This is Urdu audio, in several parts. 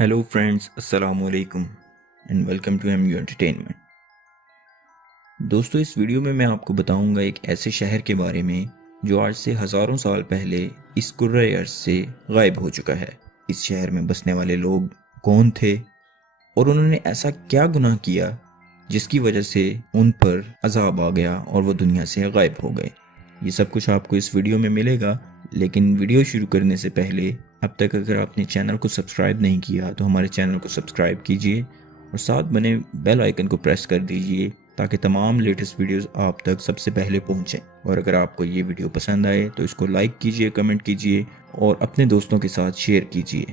ہیلو فرینڈز، السلام علیکم and welcome to M U entertainment. دوستو، اس ویڈیو میں آپ کو بتاؤں گا ایک ایسے شہر کے بارے میں جو آج سے ہزاروں سال پہلے اس کرۂ ارض سے غائب ہو چکا ہے۔ اس شہر میں بسنے والے لوگ کون تھے اور انہوں نے ایسا کیا گناہ کیا جس کی وجہ سے ان پر عذاب آ گیا اور وہ دنیا سے غائب ہو گئے۔ یہ سب کچھ آپ کو اس ویڈیو میں ملے گا، لیکن ویڈیو شروع کرنے سے پہلے اب تک اگر آپ نے چینل کو سبسکرائب نہیں کیا تو ہمارے چینل کو سبسکرائب کیجئے اور ساتھ بنے بیل آئیکن کو پریس کر دیجئے تاکہ تمام لیٹسٹ ویڈیوز آپ تک سب سے پہلے پہنچیں۔ اور اگر آپ کو یہ ویڈیو پسند آئے تو اس کو لائک کیجئے، کمنٹ کیجئے اور اپنے دوستوں کے ساتھ شیئر کیجئے۔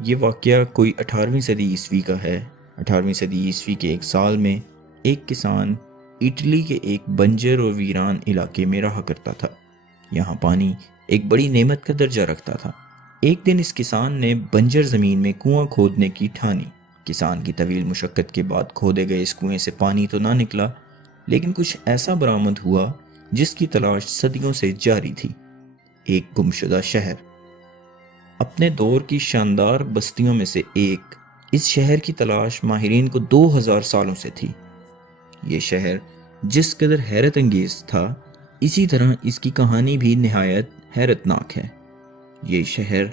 یہ واقعہ کوئی 18ویں صدی عیسوی کا ہے۔ 18ویں صدی عیسوی کے ایک سال میں ایک کسان اٹلی کے ایک بنجر اور ویران علاقے میں رہا کرتا تھا۔ یہاں پانی ایک بڑی نعمت کا درجہ رکھتا تھا۔ ایک دن اس کسان نے بنجر زمین میں کنواں کھودنے کی ٹھانی۔ کسان کی طویل مشقت کے بعد کھودے گئے اس کنویں سے پانی تو نہ نکلا، لیکن کچھ ایسا برآمد ہوا جس کی تلاش صدیوں سے جاری تھی۔ ایک گمشدہ شہر۔ اپنے دور کی شاندار بستیوں میں سے ایک اس شہر کی تلاش ماہرین کو 2000 سالوں سے تھی۔ یہ شہر جس قدر حیرت انگیز تھا، اسی طرح اس کی کہانی بھی نہایت حیرت ناک ہے۔ یہ شہر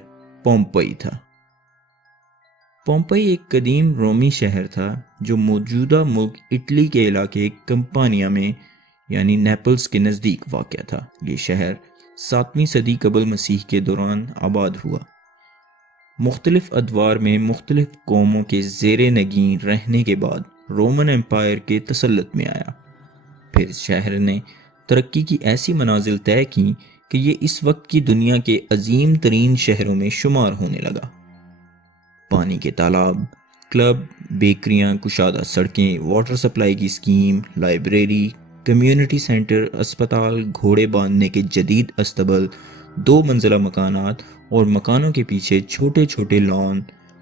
پومپئی تھا۔ پومپئی ایک قدیم رومی شہر تھا جو موجودہ ملک اٹلی کے علاقے کمپانیا میں یعنی نیپلز کے نزدیک واقع تھا۔ یہ شہر 7ویں صدی قبل مسیح کے دوران آباد ہوا۔ مختلف ادوار میں مختلف قوموں کے زیر نگین رہنے کے بعد رومن امپائر کے تسلط میں آیا۔ پھر اس شہر نے ترقی کی ایسی منازل طے کی کہ یہ اس وقت کی دنیا کے عظیم ترین شہروں میں شمار ہونے لگا۔ پانی کے تالاب، کلب، بیکریاں، کشادہ سڑکیں، واٹر سپلائی کی اسکیم، لائبریری، کمیونٹی سینٹر، اسپتال، گھوڑے باندھنے کے جدید استبل، 2 منزلہ مکانات اور مکانوں کے پیچھے چھوٹے چھوٹے لان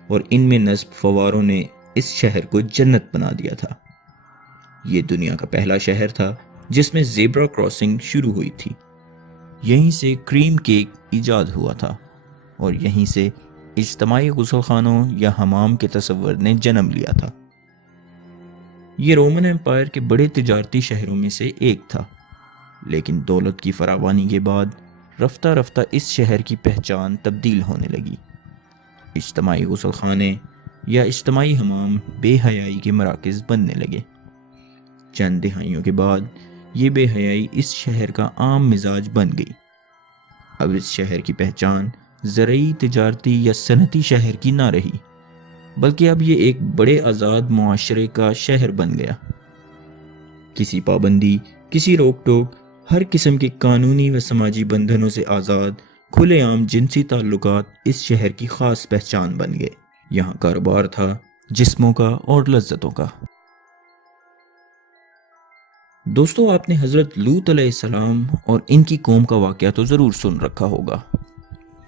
اور ان میں نصب فواروں نے اس شہر کو جنت بنا دیا تھا۔ یہ دنیا کا پہلا شہر تھا جس میں زیبرا کراسنگ شروع ہوئی تھی۔ یہیں سے کریم کیک ایجاد ہوا تھا اور یہیں سے اجتماعی غسل خانوں یا حمام کے تصور نے جنم لیا تھا۔ یہ رومن امپائر کے بڑے تجارتی شہروں میں سے ایک تھا، لیکن دولت کی فراوانی کے بعد رفتہ رفتہ اس شہر کی پہچان تبدیل ہونے لگی۔ اجتماعی غسل خانے یا اجتماعی حمام بے حیائی کے مراکز بننے لگے۔ چند دہائیوں کے بعد یہ بے حیائی اس شہر کا عام مزاج بن گئی۔ اب اس شہر کی پہچان زرعی، تجارتی یا صنعتی شہر کی نہ رہی، بلکہ اب یہ ایک بڑے آزاد معاشرے کا شہر بن گیا۔ کسی پابندی، کسی روک ٹوک، ہر قسم کے قانونی و سماجی بندھنوں سے آزاد کھلے عام جنسی تعلقات اس شہر کی خاص پہچان بن گئے۔ یہاں کاروبار تھا جسموں کا اور لذتوں کا۔ دوستو، آپ نے حضرت لوط علیہ السلام اور ان کی قوم کا واقعہ تو ضرور سن رکھا ہوگا۔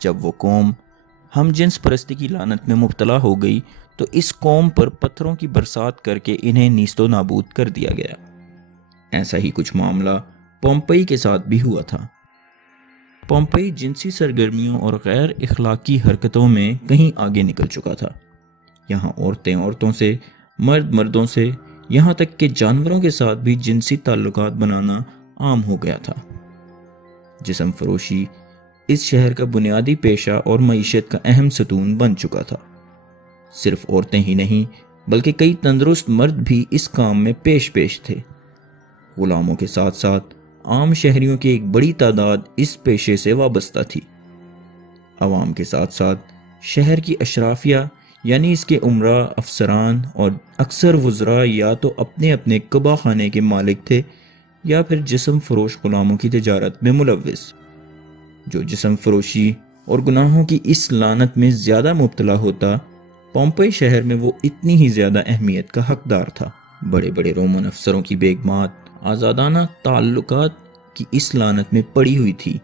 جب وہ قوم ہم جنس پرستی کی لعنت میں مبتلا ہو گئی تو اس قوم پر پتھروں کی برسات کر کے انہیں نیست و نابود کر دیا گیا۔ ایسا ہی کچھ معاملہ پومپئی کے ساتھ بھی ہوا تھا۔ پومپئی جنسی سرگرمیوں اور غیر اخلاقی حرکتوں میں کہیں آگے نکل چکا تھا۔ یہاں عورتیں عورتوں سے، مرد مردوں سے، یہاں تک کہ جانوروں کے ساتھ بھی جنسی تعلقات بنانا عام ہو گیا تھا۔ جسم فروشی اس شہر کا بنیادی پیشہ اور معیشت کا اہم ستون بن چکا تھا۔ صرف عورتیں ہی نہیں بلکہ کئی تندرست مرد بھی اس کام میں پیش تھے۔ غلاموں کے ساتھ ساتھ عام شہریوں کی ایک بڑی تعداد اس پیشے سے وابستہ تھی۔ عوام کے ساتھ ساتھ شہر کی اشرافیہ یعنی اس کے عمرہ، افسران اور اکثر وزراء یا تو اپنے اپنے قبا خانے کے مالک تھے یا پھر جسم فروش غلاموں کی تجارت میں ملوث۔ جو جسم فروشی اور گناہوں کی اس لعنت میں زیادہ مبتلا ہوتا، پومپئی شہر میں وہ اتنی ہی زیادہ اہمیت کا حقدار تھا۔ بڑے بڑے رومن افسروں کی بیگمات آزادانہ تعلقات کی اس لعنت میں پڑی ہوئی تھی۔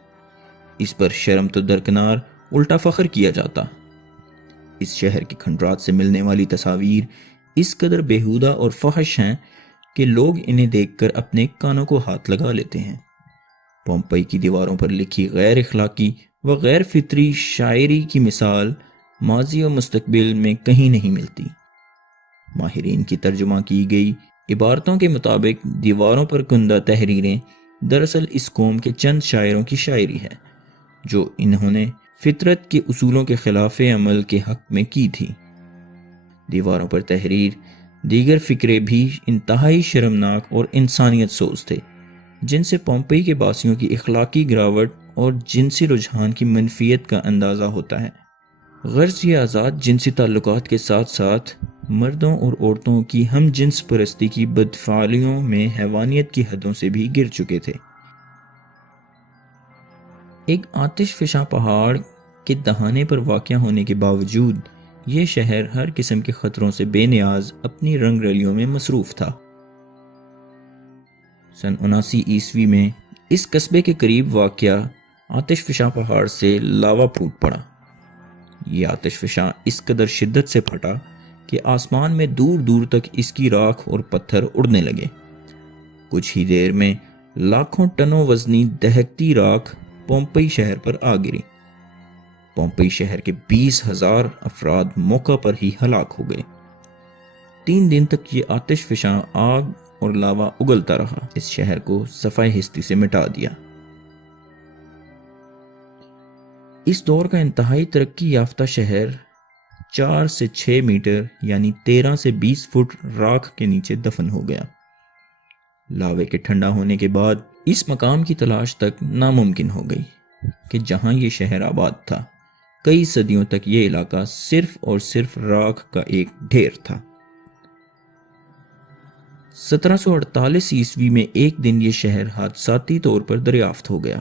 اس پر شرم تو درکنار، الٹا فخر کیا جاتا۔ اس شہر کے کھنڈرات سے ملنے والی تصاویر اس قدر بیہودہ اور فحش ہیں کہ لوگ انہیں دیکھ کر اپنے کانوں کو ہاتھ لگا لیتے ہیں۔ پومپئی کی دیواروں پر لکھی غیر اخلاقی و غیر فطری شاعری کی مثال ماضی و مستقبل میں کہیں نہیں ملتی۔ ماہرین کی ترجمہ کی گئی عبارتوں کے مطابق دیواروں پر کندہ تحریریں دراصل اس قوم کے چند شاعروں کی شاعری ہے جو انہوں نے فطرت کے اصولوں کے خلاف عمل کے حق میں کی تھی۔ دیواروں پر تحریر دیگر فکرے بھی انتہائی شرمناک اور انسانیت سوز تھے، جن سے پومپئی کے باسیوں کی اخلاقی گراوٹ اور جنسی رجحان کی منفیت کا اندازہ ہوتا ہے۔ غرض یہ آزاد جنسی تعلقات کے ساتھ ساتھ مردوں اور عورتوں کی ہم جنس پرستی کی بدفعالیوں میں حیوانیت کی حدوں سے بھی گر چکے تھے۔ ایک آتش فشاں پہاڑ کے دہانے پر واقع ہونے کے باوجود یہ شہر ہر قسم کے خطروں سے بے نیاز اپنی رنگ رلیوں میں مصروف تھا۔ سن 79 عیسوی میں اس قصبے کے قریب واقع آتش فشاں پہاڑ سے لاوا پھوٹ پڑا۔ یہ آتش فشاں اس قدر شدت سے پھٹا کہ آسمان میں دور دور تک اس کی راکھ اور پتھر اڑنے لگے۔ کچھ ہی دیر میں لاکھوں ٹنوں وزنی دہکتی راکھ پومپئی شہر پر آ گری۔ پومپئی شہر کے 20,000 افراد موقع پر ہی ہلاک ہو گئے۔ 3 دن تک یہ آتش فشاں آگ اور لاوا اگلتا رہا، اس شہر کو صفحہ ہستی سے مٹا دیا۔ اس دور کا انتہائی ترقی یافتہ شہر 4 سے 6 میٹر یعنی 13 سے 20 فٹ راکھ کے نیچے دفن ہو گیا۔ لاوے کے ٹھنڈا ہونے کے بعد اس مقام کی تلاش تک ناممکن ہو گئی کہ جہاں یہ شہر آباد تھا۔ کئی صدیوں تک یہ علاقہ صرف اور صرف راکھ کا ایک ڈھیر تھا۔ 1748 عیسوی میں ایک دن یہ شہر حادثاتی طور پر دریافت ہو گیا۔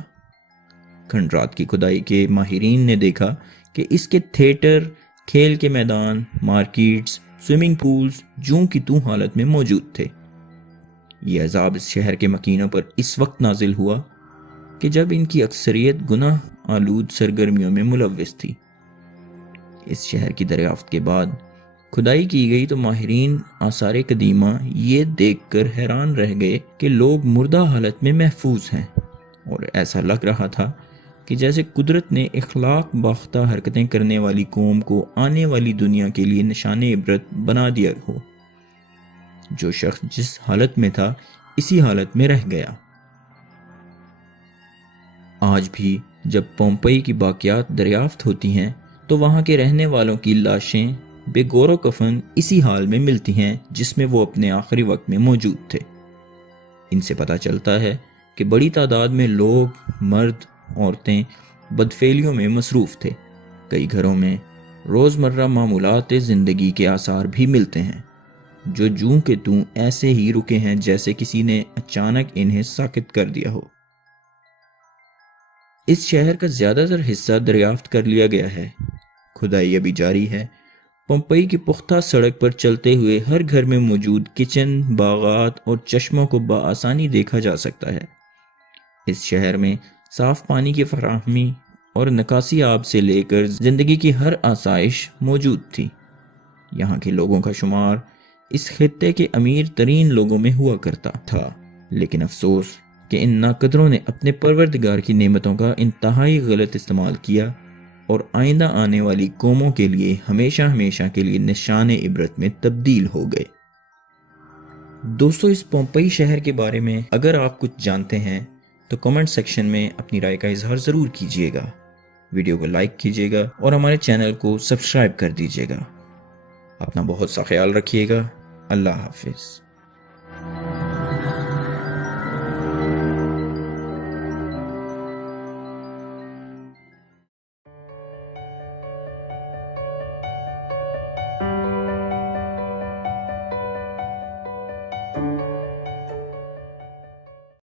کھنڈرات کی کھدائی کے ماہرین نے دیکھا کہ اس کے تھیٹر، کھیل کے میدان، مارکیٹس، سوئمنگ پولز جوں کی توں حالت میں موجود تھے۔ یہ عذاب اس شہر کے مکینوں پر اس وقت نازل ہوا کہ جب ان کی اکثریت گناہ آلود سرگرمیوں میں ملوث تھی۔ اس شہر کی دریافت کے بعد کھدائی کی گئی تو ماہرین آثار قدیمہ یہ دیکھ کر حیران رہ گئے کہ لوگ مردہ حالت میں محفوظ ہیں، اور ایسا لگ رہا تھا کہ جیسے قدرت نے اخلاق باختہ حرکتیں کرنے والی قوم کو آنے والی دنیا کے لیے نشان عبرت بنا دیا ہو۔ جو شخص جس حالت میں تھا اسی حالت میں رہ گیا۔ آج بھی جب پومپئی کی باقیات دریافت ہوتی ہیں تو وہاں کے رہنے والوں کی لاشیں بے گور و کفن اسی حال میں ملتی ہیں جس میں وہ اپنے آخری وقت میں موجود تھے۔ ان سے پتہ چلتا ہے کہ بڑی تعداد میں لوگ، مرد، عورتیں بدفعلیوں میں مصروف تھے۔ کئی گھروں میں روزمرہ معمولات زندگی کے آثار بھی ملتے ہیں جو جوں کے توں ایسے ہی رکے ہیں جیسے کسی نے اچانک انہیں ساکت کر دیا ہو۔ اس شہر کا زیادہ تر حصہ دریافت کر لیا گیا ہے۔ کھدائی ابھی جاری ہے۔ پومپئی کی پختہ سڑک پر چلتے ہوئے ہر گھر میں موجود کچن، باغات اور چشموں کو بآسانی دیکھا جا سکتا ہے۔ اس شہر میں صاف پانی کی فراہمی اور نکاسی آب سے لے کر زندگی کی ہر آسائش موجود تھی۔ یہاں کے لوگوں کا شمار اس خطے کے امیر ترین لوگوں میں ہوا کرتا تھا، لیکن افسوس کہ ان ناقدروں نے اپنے پروردگار کی نعمتوں کا انتہائی غلط استعمال کیا اور آئندہ آنے والی قوموں کے لیے ہمیشہ ہمیشہ کے لیے نشان عبرت میں تبدیل ہو گئے۔ دوستو، اس پومپئی شہر کے بارے میں اگر آپ کچھ جانتے ہیں تو کمنٹ سیکشن میں اپنی رائے کا اظہار ضرور کیجیے گا۔ ویڈیو کو لائک کیجیے گا اور ہمارے چینل کو سبسکرائب کر دیجیے گا۔ اپنا بہت سا خیال رکھیے گا۔ اللہ حافظ۔